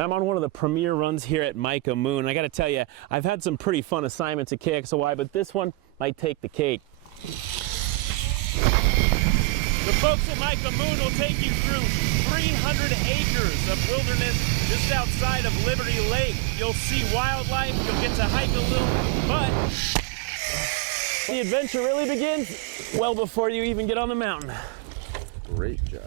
and I'm on one of the premier runs here at Mica Moon. I got to tell you, I've had some pretty fun assignments at KXLY, but this one might take the cake. The folks at Mica Moon will take you through 300 acres of wilderness just outside of Liberty Lake. You'll see wildlife, you'll get to hike a little, but the adventure really begins well before you even get on the mountain. Great job.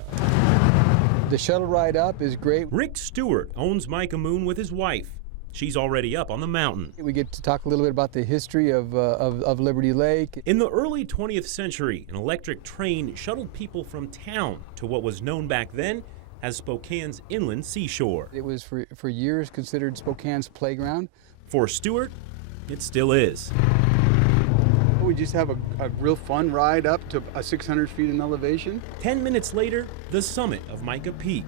The shuttle ride up is great. Rick Stewart owns Mica Moon with his wife. She's already up on the mountain. We get to talk a little bit about the history of Liberty Lake. In the early 20th century, an electric train shuttled people from town to what was known back then as Spokane's inland seashore. It was for years considered Spokane's playground. For Stewart, it still is. We just have a real fun ride up to 600 feet in elevation. 10 minutes later, the summit of Mica Peak.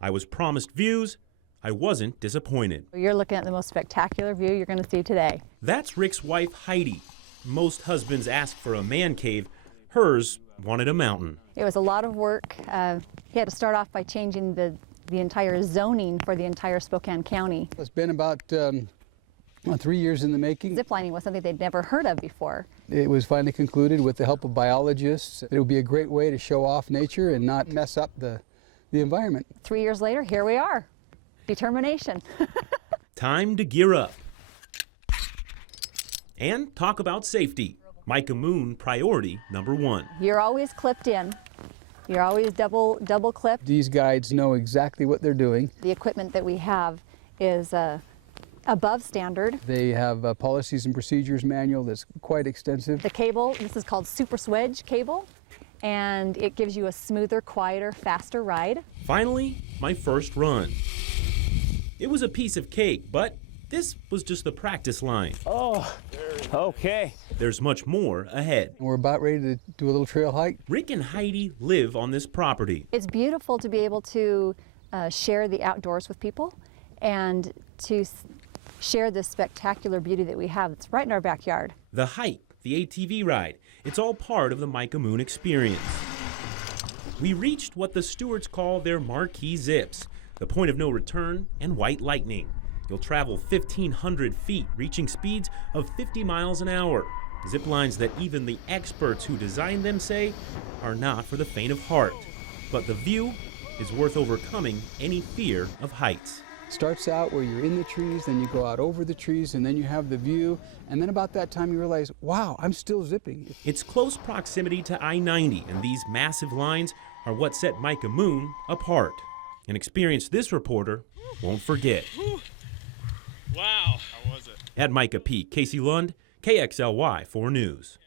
I was promised views. I wasn't disappointed. You're looking at the most spectacular view you're going to see today. That's Rick's wife, Heidi. Most husbands ask for a man cave. Hers wanted a mountain. It was a lot of work. He had to start off by changing the entire zoning for the entire Spokane County. It's been about 3 years in the making. Ziplining was something they'd never heard of before. It was finally concluded with the help of biologists. It would be a great way to show off nature and not mess up the environment. 3 years later, here we are. Determination. Time to gear up. And talk about safety. Mica Moon priority #1. You're always clipped in. You're always double clipped. These guides know exactly what they're doing. The equipment that we have is above standard. They have a policies and procedures manual that's quite extensive. The cable, this is called Super Swedge cable, and it gives you a smoother, quieter, faster ride. Finally, my first run. It was a piece of cake, but this was just the practice line. Oh, okay. There's much more ahead. We're about ready to do a little trail hike. Rick and Heidi live on this property. It's beautiful to be able to share the outdoors with people and to share this spectacular beauty that we have. It's right in our backyard. The hike, the ATV ride, it's all part of the Mica Moon experience. We reached what the Stewarts call their marquee zips, the point of no return and white lightning. You'll travel 1,500 feet, reaching speeds of 50 miles an hour. Zip lines that even the experts who designed them say are not for the faint of heart. But the view is worth overcoming any fear of heights. Starts out where you're in the trees, then you go out over the trees, and then you have the view, and then about that time you realize, wow, I'm still zipping. It's close proximity to I-90, and these massive lines are what set Mica Moon apart. An experience this reporter won't forget. Wow. How was it? At Mica Peak, Casey Lund, KXLY 4 News.